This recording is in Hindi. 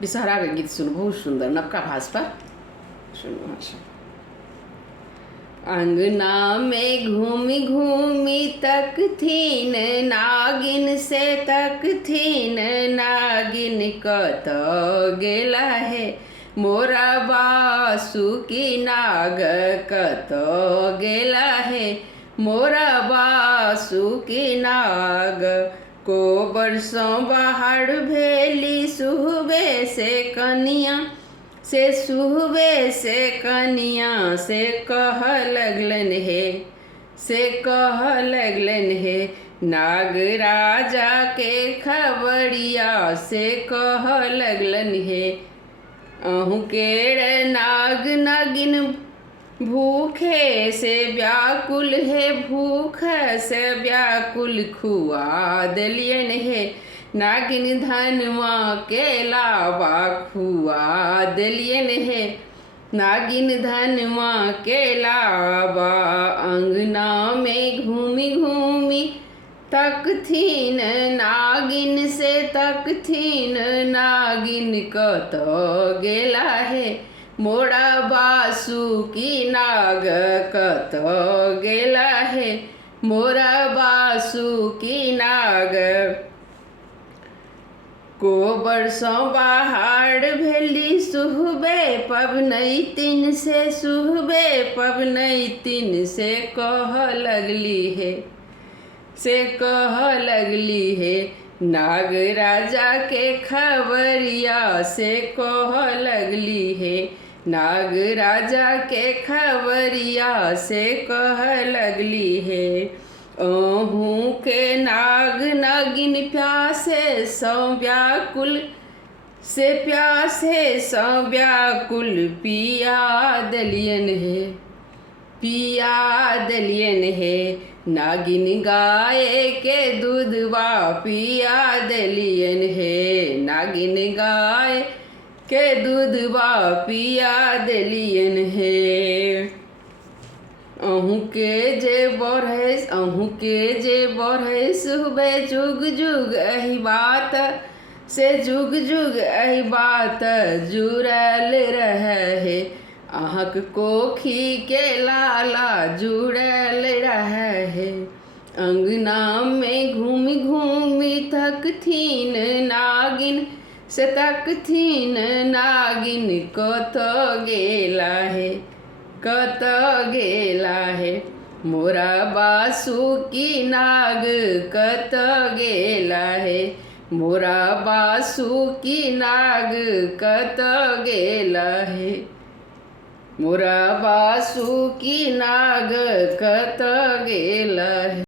बिसहरा के गीत सुन, बहुत सुंदर नवका भाष पर सुनो। अंगना में घूमी घूमी तक थीन नागिन से तक थीन नागिन कत गेला है मोरा बासुकी नाग कत गेला है मोरा बासुकी नाग। को बरसों बाहर भेली सुहबे से कनिया से सुहबे से कनिया से कह लगलन है से कह लगलन है नाग राजा के खबरिया से कह लगलन है अहू केड़ नाग नागिन भूखे से व्याकुल है भूख से व्याकुल खुआ दलियन है नागिन धनवा के लावा खुआ दलियन है नागिन धनवा के लावा। अंगना में घूमी घूमी तक थीन नागिन से तक थीन नागिन कत गेला है मोरा बासुकी नाग कत गेला है मोरा बासुकी नाग। को बरसों बाहर भेली सुहबे पबनैतिन से सुहबे पबनैतिन से कह लगली है से कह लगली है नाग राजा के खबरिया से कह लगली है नाग राजा के खबरिया से कह लगली है अहू के नाग नागिन प्यासे सौ व्याकुल से प्यासे सौ व्याकुल पिया दलियन है पिया दलियन है नागिन गाय के दूधवा पिया दलियन है नागिन गाय के दूधवा पिया दलियन है। अहू के जे बढ़े सुबह जुग जुग एही बात से जुग जुग एही बात जुड़ल रहे अहक कोखी के लाला जुड़ल रहे। अंगना में घूमी घूमी थक थीन नागिन से तक थीन नागिन कत गेला है कत गेला है मोरा बासुकी नाग कत गेला है मोरा बासुकी नाग कत गेला है मोरा बासुकी नाग कत गेला है।